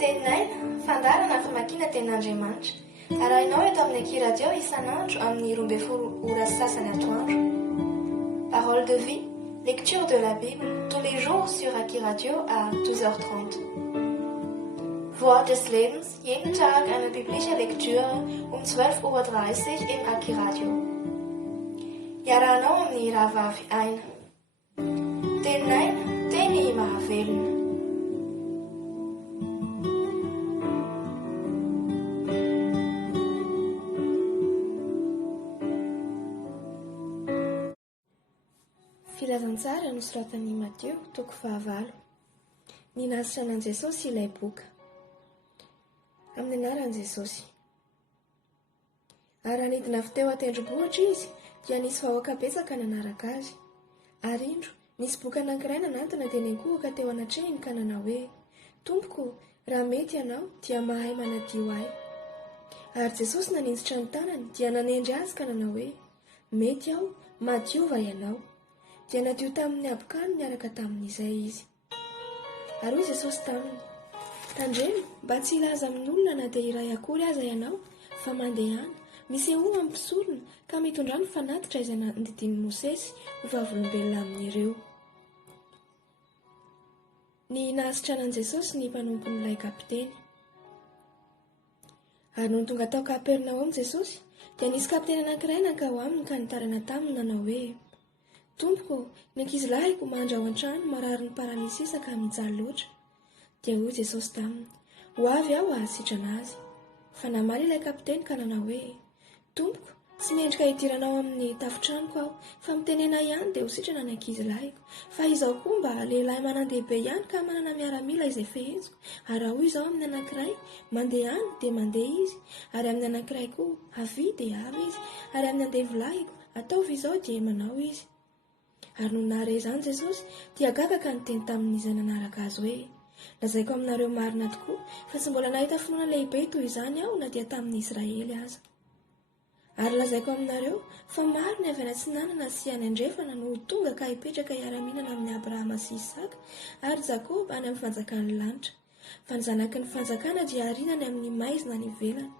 Tenaina, fandarana famakiana ten'Andriamanitra. Arahinao eto amin'ny Aki Radio isan'andro amin'ny 12 ora sasany atoandro. Parole de vie, lecture de la Bible, tous les jours sur Aki Radio à 12h30. Wort des Lebens, jeden Tag eine biblische Lektüre um 12:30 Uhr im Aki Radio. Iarahanao amin'ny rahavavy aina. Tenaina, teny mahavelona. Filazantsara nosoratan'i Matteo, toko 9. Ninasitra an'i Jesosy ilay boka. Amin'ny anaran'i Jesosy. Ary nidina avy teo an-tendrombohitra izy, dia nisy vahoaka betsaka nanaraka azy. Ary indro, nisy boka anankiray nanantona dia nenkohaka teo anatrehiny ka nanao hoe, Tompoko, raha mety ianao, dia mahay manadio ahy. Ary Jesosy naninjitra ny tanany, dia nanendry azy ka nanao hoe, mety aho, madiova ianao. Dia nadio tamin'ny abokany niaraka tamin'izay izy. Ary hoy Jesosy taminy, tandremo, mba tsy ilaza amin'olona na dia iray akory aza ianao, fa mandehana, misy eo ampisorona ka mitondra ny fanatitra izay nandidin'i Mosesy ho vavolombelona amin'ireo. Ny nahasitra an'i Jesosy ny mpanompon'ilay kapiteny. Ary no tonga tao Kapernaum Jesosy, dia nisy kapiteny anankiray nankao aminy ka nitarana taminy nanao hoe, Tompoko, ny ankizilahiko mandra ao an-trano marary ny paranisisa ka mijaly loatra. Dia hoy Jesosy taminy, ho avy aho ahasitrana azy. Fa namaly ilay kapiteny ka nanao hoe, Tompoko, tsy mendrika hidiranao amin'ny tafotranoko aho, fa mitenena ihany dia ho sitrana ny ankizilahiko. Fa izaho koa mba lehilahy manandehibe ihany ka manana miaramila izay feheziko. Ary raha hoy izao amin'ny anankiray, mandeha any dia mandeha izy. Ary amin'ny anankiray koa, avy dia avy izy. Ary amin'ny andevilahiko, ataovy izao dia manao izy. Ary no nahare izany Jesosy, dia gaga ka niteny tamin'izay nanaraka azy hoe, lazaiko aminareo marina tokoa, fa tsy mbola nahita finoana lehibe toy izany aho na dia tamin'ny Israely aza. Ary lazaiko aminareo, fa maro ny avy any Atsinanana sy any Andrefana no tonga ka hipetraka hiara-minana amin'ny Abrahama sy Isaka ary Jakoba any amin'ny fanjakan'ny lanitra. Fa ny zanaky ny fanjakana dia harinany amin'ny maizina ny ivelany.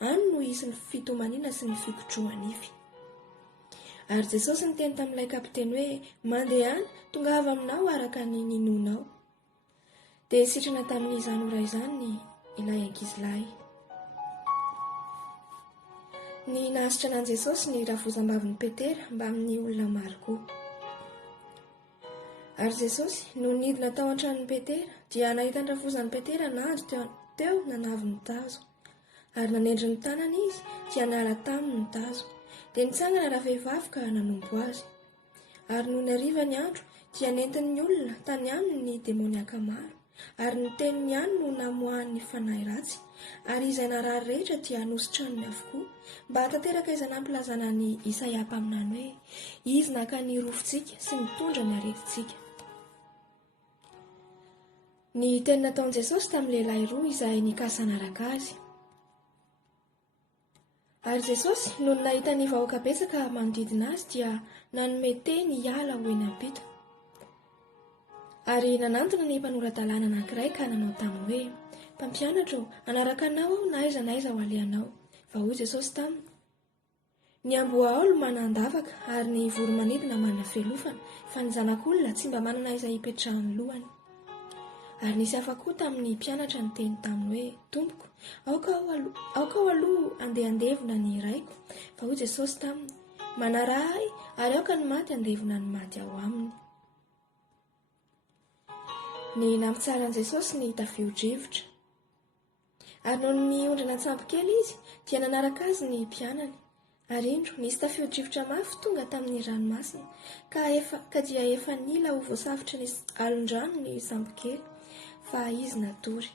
Any no isy ny fitomaniana sy ny fikotroana nify. Ary Jesosy niteny tamin'ilay kapiteny hoe, mandeha any, tonga avy aminao araka ny ninonao. Dia sitrana tamin'izany ora izany ilay ankizilahy. Ny nahasitra an'i Jesosy ny ravozam-bavin'i Petera mba amin'ny olona maro koa. Ary Jesosy, no nidina tao an-tranon'i Petera, dia nahita ny ravozan'i Petera nandro teo nanavy ny tazo. Ary nanendry ny tanany izy, dia nala taminy ny tazo. Dia nitsangana rahavehivavy ka nanompo azy. Ary no nariva ny andro, dia nentin'ny olona tany aminy ny demoniaka maro. Ary ny teniny ihany no namoahan'ny fanahy ratsy. Ary izay narary rehetra dia nosotranony avokoa, mba hatanteraka izay nampilazana ny Isaia mpaminany hoe, izy naka ny rofontsika sy mitondra ny aretintsika. Ny teny nataon'i Jesosy tamin'ny lehilahy roa izay nikasa naraka azy. Ary Jesosy, no nahita ny vahoaka betsaka manodidina azy, dia nanome teny hiala ho eny ampita. Ary nanantona ny mpanoratan-dalàna anankiray ka nanao taminy hoe, mpampianatra, anaraka anao aho na aiza ho alehanao. Fa hoy Jesosy taminy, ny amboaolo manandavaka ary ny voromanidina manana felofana, fa ny zanak'olona tsy mba manana aiza hipetrahany lohany. Ary nisy hafa koa tamin'ny mpianatra ny teny taminy hoe, Tompoko, aoka ho aloha andehandevina ny raiko. Fa hoy Jesosy taminy, manara ahy ary aoka ny maty andevina ny maty ao aminy. Ny nampitsaran'i Jesosy ny tafio-drivotra. Ary noho ny ondrana tsampy kely izy, dia nanaraka azy ny mpianany. Ary indro nisy tafio-drivotra mafy tonga tamin'ny ranomasina, ka dia efa nila ho voasavitra ny alon-drano ny sampy kely, fa izy natory.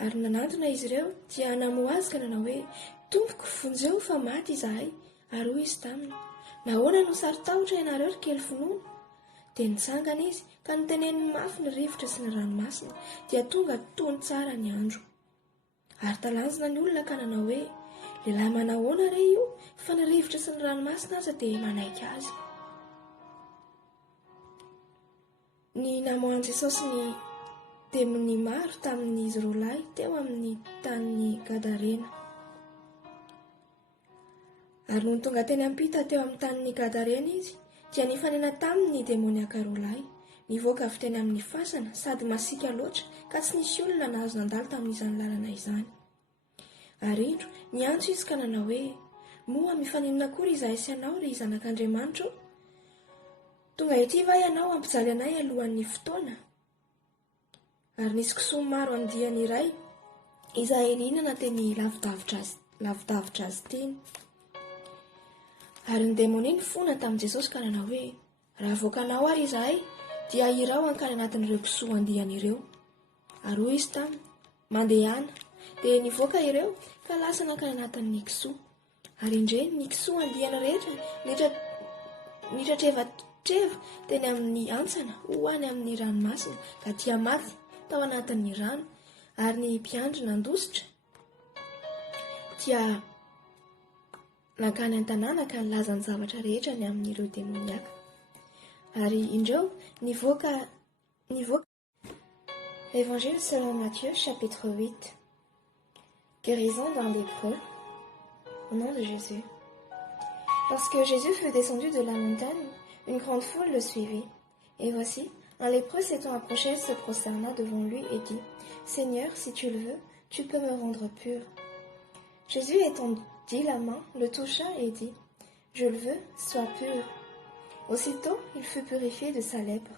Ary nanantona izy ireo, dia namoha azy ka nanao hoe, Tompoko, vonjeo fa maty izahay. Ary hoy izy taminy, nahoana no sarotahotra ianareo ry kely finoana? Dia nitsangana izy, ka niteneniny mafy ny rivotra sy ny ranomasina, dia tonga tony tsara ny andro. Ary talanjona ny olona ka nanao hoe, lehilahy manahoana re io, fa ny rivotra sy ny ranomasina aza dia manaiky azy. Ny namohan'i Jesosy ny dia maro tamin'izy roa lahy teo amin'ny tanin'ny Gadarena. Ary noho ny tonga teny ampita teo amin'ny tanin'ny Gadarena izy, dia nifanena tamin'ny demoniaka roa lahy, nivoaka avy teny amin'ny fasana sady masiaka loatra ka tsy nisy olona nahazo nandalo tamin'izany lalana izany. Ary indro niantso izy ka nanao hoe, moa mifaninona kory izahay sy ianao ry zanak'Andriamanitra? Tonga ety va ianao ampijaly anay alohan'ny fotoana? Ary nisy kisoa maro andiany iray izay nihinana teny lavidavitra azy teny. Ary ny demona iny fona tamin'i Jesosy ka nanao hoe, raha voakanao ary izahay, dia irao hankany anatin'ireo kisoa andiany ireo. Ary hoy izy taminy, mandehana, dia nivoaka ireo ka lasa nankany anatin'ny kisoa. Ary indray ny kisoa andiany rehetra nitratreva teny amin'ny antsana ho any amin'ny ranomasina ka dia maty tao anatin'ny rano. Ary ny mpiandry nandositra dia nankany an-tanàna ka nilaza ny zavatra rehetra ny amin'ireo demoniaka. Ari indreo nivoaka. Évangile selon Matthieu, chapitre 8. Guérison d'un lépreux. Au nom de Jésus. Lorsque Jésus fut descendu de la montagne, une grande foule le suivit. Et voici, un lépreux s'étant approché se prosterna devant lui et dit, « Seigneur, si tu le veux, tu peux me rendre pur. » Jésus étendit la main, le toucha et dit, « Je le veux, sois pur. » Aussitôt, il fut purifié de sa lèpre.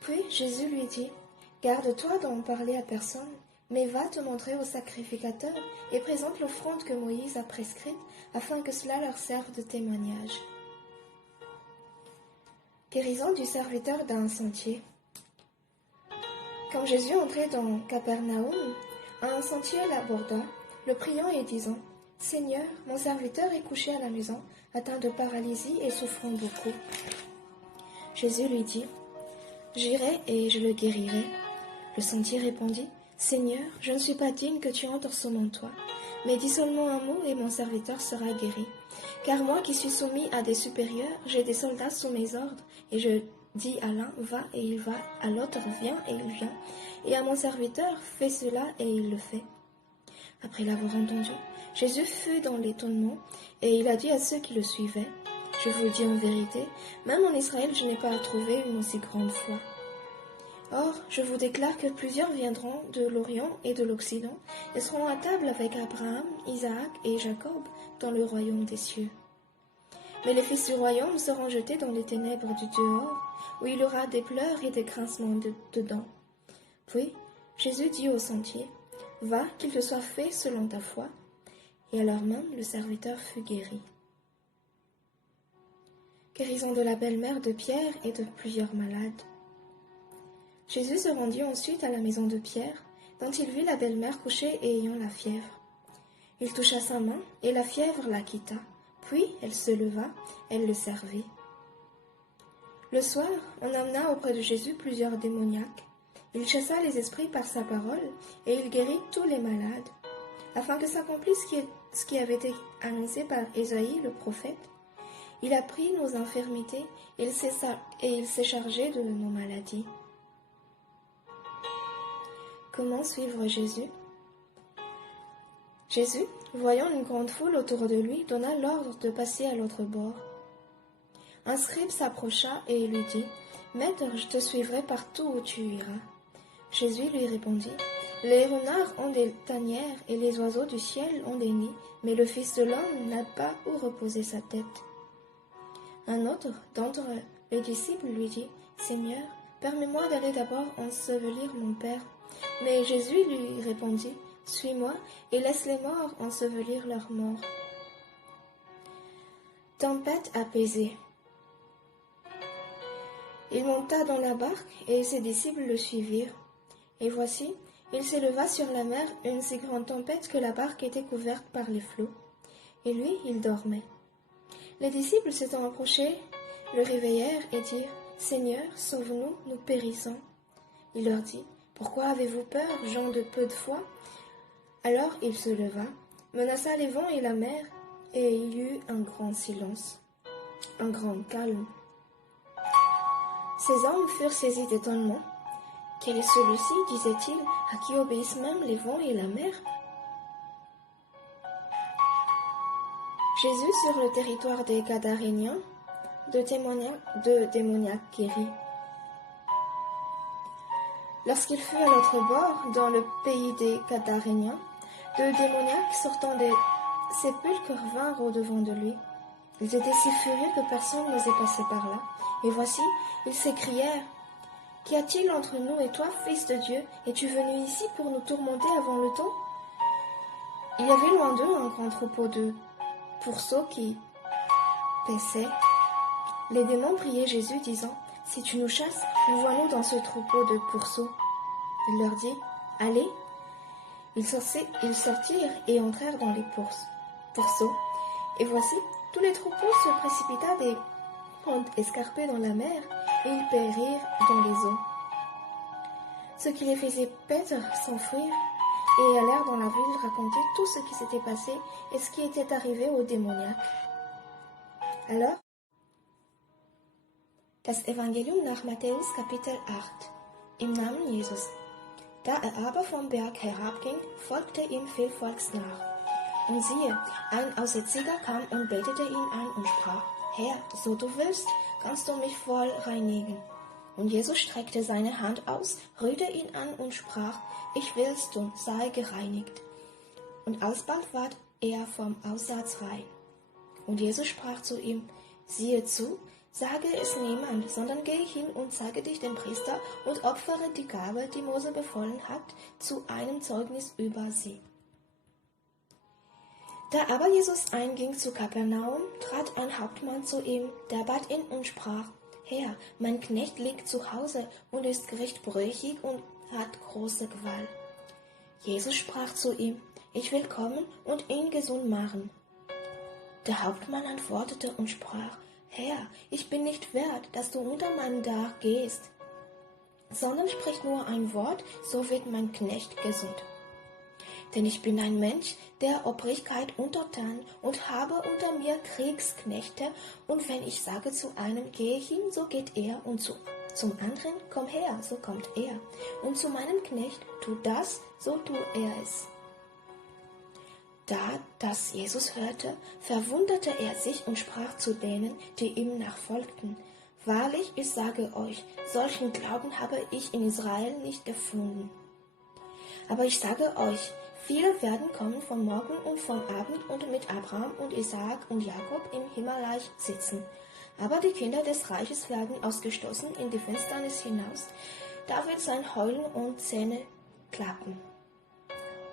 Puis Jésus lui dit, « Garde-toi d'en parler à personne, mais va te montrer au sacrificateur et présente l'offrande que Moïse a prescrite, afin que cela leur serve de témoignage. » Guérison du serviteur d'un sentier. Quand Jésus entrait dans Capernaum, un sentier l'aborda, le priant et disant, « Seigneur, mon serviteur est couché à la maison, atteint de paralysie et souffrant beaucoup. » Jésus lui dit, « J'irai et je le guérirai. » Le sentier répondit, « Seigneur, je ne suis pas digne que tu entres sous mon toit, mais dis seulement un mot et mon serviteur sera guéri. Car moi qui suis soumis à des supérieurs, j'ai des soldats sous mes ordres, et je dis à l'un, va et il va, à l'autre, viens et il vient, et à mon serviteur, fais cela et il le fait. » Après l'avoir entendu, Jésus fut dans l'étonnement, et il a dit à ceux qui le suivaient, « Je vous le dis en vérité, même en Israël je n'ai pas trouvé une aussi grande foi. Or, je vous déclare que plusieurs viendront de l'Orient et de l'Occident, et seront à table avec Abraham, Isaac et Jacob dans le royaume des cieux. Mais les fils du royaume seront jetés dans les ténèbres du dehors, où il y aura des pleurs et des grincements de dents. » Puis, Jésus dit au sentier, « Va, qu'il te soit fait selon ta foi. » Et alors même, le serviteur fut guéri. Guérison de la belle-mère de Pierre et de plusieurs malades. Jésus se rendit ensuite à la maison de Pierre, dont il vit la belle-mère couchée et ayant la fièvre. Il toucha sa main, et la fièvre la quitta. Puis elle se leva, elle le servit. Le soir, on amena auprès de Jésus plusieurs démoniaques. Il chassa les esprits par sa parole, et il guérit tous les malades, afin que s'accomplisse ce qui avait été annoncé par Ésaïe le prophète. Il a pris nos infirmités, et il s'est chargé de nos maladies. Comment suivre Jésus? Jésus, voyant une grande foule autour de lui, donna l'ordre de passer à l'autre bord. Un scribe s'approcha et lui dit, « Maître, je te suivrai partout où tu iras. » Jésus lui répondit, « Les renards ont des tanières et les oiseaux du ciel ont des nids, mais le Fils de l'homme n'a pas où reposer sa tête. » Un autre d'entre les disciples lui dit, « Seigneur, permets-moi d'aller d'abord ensevelir mon Père. » Mais Jésus lui répondit, « Suis-moi et laisse les morts ensevelir leurs morts. » Tempête apaisée. Il monta dans la barque et ses disciples le suivirent. Et voici, il s'éleva sur la mer une si grande tempête que la barque était couverte par les flots. Et lui, il dormait. Les disciples s'étant approchés, le réveillèrent et dirent, « Seigneur, sauve-nous, nous périssons. » Il leur dit, « Pourquoi avez-vous peur, gens de peu de foi ?» Alors il se leva, menaça les vents et la mer, et il y eut un grand silence, un grand calme. Ces hommes furent saisis d'étonnement, Quel est celui-ci, disait-il, à qui obéissent même les vents et la mer? Jésus sur le territoire des Gadaréniens, deux démoniaques guéris. Lorsqu'il fut à l'autre bord, dans le pays des Gadaréniens, deux démoniaques sortant des sépulcres vinrent au-devant de lui. Ils étaient si furieux que personne n'osait passer par là. Et voici, ils s'écrièrent: Qu'y a-t-il entre nous et toi, Fils de Dieu? Es-tu venu ici pour nous tourmenter avant le temps? Il y avait loin d'eux un grand troupeau de pourceaux qui paissaient. Les démons priaient Jésus, disant: Si tu nous chasses, envoie-nous dans ce troupeau de pourceaux. Il leur dit: Allez. Ils sortirent et entrèrent dans les pourceaux. Et voici, tous les troupeaux se précipitèrent des pentes escarpées dans la mer, et ils périrent dans les eaux. Ce qui les faisait perdre s'enfuirent, et allèrent dans la ville raconter tout ce qui s'était passé et ce qui était arrivé aux démoniaques. Alors, das Evangelium nach Matthäus Kapitel 8. Im Namen Jesus. Da aber vom Berg herabging, folgte ihm viel Volks nach. Und siehe, ein Aussätziger kam und betete ihn an und sprach: Herr, so du willst, kannst du mich voll reinigen. Und Jesus streckte seine Hand aus, rührte ihn an und sprach: Ich will's tun, sei gereinigt. Und alsbald ward er vom Aussatz rein. Und Jesus sprach zu ihm: Siehe zu, sage es niemand, sondern geh hin und zeige dich dem Priester und opfere die Gabe, die Mose befohlen hat, zu einem Zeugnis über sie. Da aber Jesus einging zu Kapernaum, trat ein Hauptmann zu ihm, der bat ihn und sprach: Herr, mein Knecht liegt zu Hause und ist gerichtbrüchig und hat große Qual. Jesus sprach zu ihm: Ich will kommen und ihn gesund machen. Der Hauptmann antwortete und sprach: Herr, ich bin nicht wert, dass du unter mein Dach gehst, sondern sprich nur ein Wort, so wird mein Knecht gesund. Denn ich bin ein Mensch, der Obrigkeit untertan und habe unter mir Kriegsknechte, und wenn ich sage zu einem, gehe hin, so geht er, und zum anderen, komm her, so kommt er, und zu meinem Knecht, tu das, so tu er es. Da das Jesus hörte, verwunderte er sich und sprach zu denen, die ihm nachfolgten: Wahrlich, ich sage euch, solchen Glauben habe ich in Israel nicht gefunden. Aber ich sage euch, viele werden kommen vom Morgen und vom Abend und mit Abraham und Isaak und Jakob im Himmelreich sitzen. Aber die Kinder des Reiches werden ausgestoßen in die Finsternis hinaus. Da wird sein Heulen und Zähne klappen.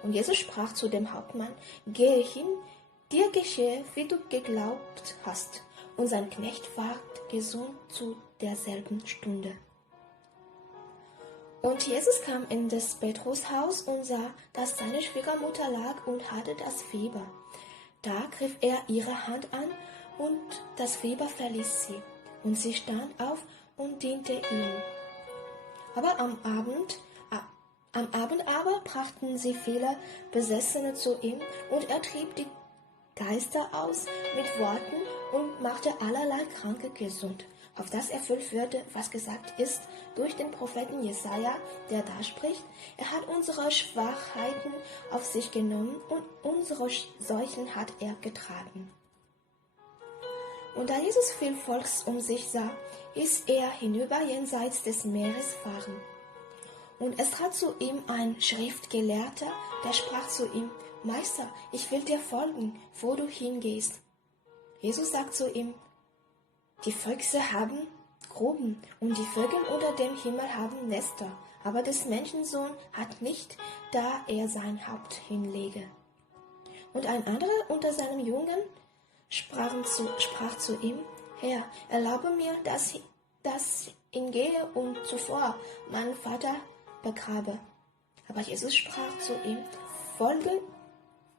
Und Jesus sprach zu dem Hauptmann: Gehe hin, dir geschehe, wie du geglaubt hast. Und sein Knecht ward gesund zu derselben Stunde. Und Jesus kam in des Petrus Haus und sah, dass seine Schwiegermutter lag und hatte das Fieber. Da griff er ihre Hand an, und das Fieber verließ sie. Und sie stand auf und diente ihm. Am Abend aber brachten sie viele Besessene zu ihm, und er trieb die Geister aus mit Worten und machte allerlei Kranke gesund, auf das erfüllt würde, was gesagt ist durch den Propheten Jesaja, der da spricht: Er hat unsere Schwachheiten auf sich genommen und unsere Seuchen hat er getragen. Und da Jesus viel Volks um sich sah, ist er hinüber jenseits des Meeres fahren. Und es trat zu ihm ein Schriftgelehrter, der sprach zu ihm: Meister, ich will dir folgen, wo du hingehst. Jesus sagt zu ihm: Die Füchse haben Gruben und die Vögel unter dem Himmel haben Nester, aber des Menschensohn hat nicht, da er sein Haupt hinlege. Und ein anderer unter seinen Jungen sprach zu ihm: Herr, erlaube mir, dass ich hingehe und zuvor meinen Vater begrabe. Aber Jesus sprach zu ihm: Folge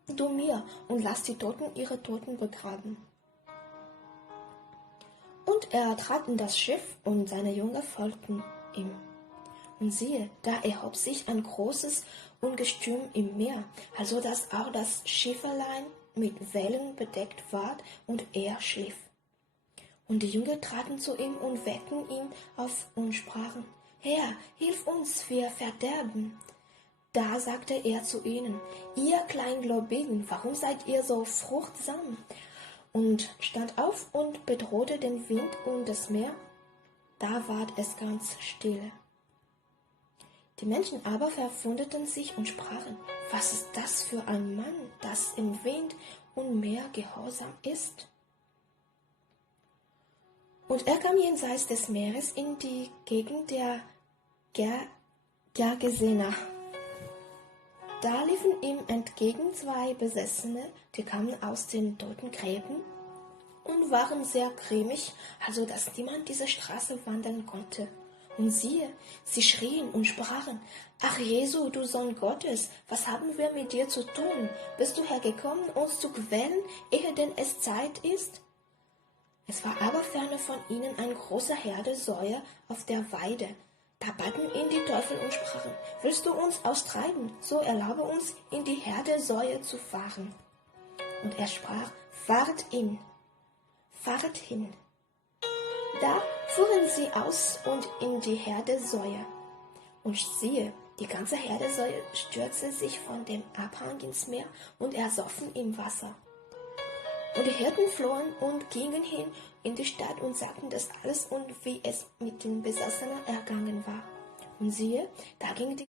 du mir und lass die Toten ihre Toten begraben. Und er trat in das Schiff, und seine Jünger folgten ihm. Und siehe, da erhob sich ein großes Ungestüm im Meer, also dass auch das Schifferlein mit Wellen bedeckt ward, und er schlief. Und die Jünger traten zu ihm und weckten ihn auf und sprachen: Herr, hilf uns, wir verderben. Da sagte er zu ihnen, ihr Kleingläubigen, warum seid ihr so furchtsam? Und stand auf und bedrohte den Wind und das Meer. Da ward es ganz still. Die Menschen aber verwunderten sich und sprachen, was ist das für ein Mann, das im Wind und Meer gehorsam ist? Und er kam jenseits des Meeres in die Gegend der Gergesener. Da liefen ihm entgegen zwei Besessene, die kamen aus den Totengräben und waren sehr grimmig, also dass niemand diese Straße wandern konnte. Und siehe, sie schrien und sprachen, ach Jesu, du Sohn Gottes, was haben wir mit dir zu tun? Bist du hergekommen, uns zu quälen, ehe denn es Zeit ist? Es war aber ferne von ihnen ein großer Herde Säue auf der Weide. Da baten ihn die Teufel und sprachen, willst du uns austreiben, so erlaube uns, in die Herde Säue zu fahren. Und er sprach, fahret hin. Da fuhren sie aus und in die Herde Säue. Und siehe, die ganze Herde Säue stürzte sich von dem Abhang ins Meer und ersoffen im Wasser. Und die Hirten flohen und gingen hin in die Stadt und sagten das alles und wie es mit den Besassenen ergangen war. Und siehe, da ging die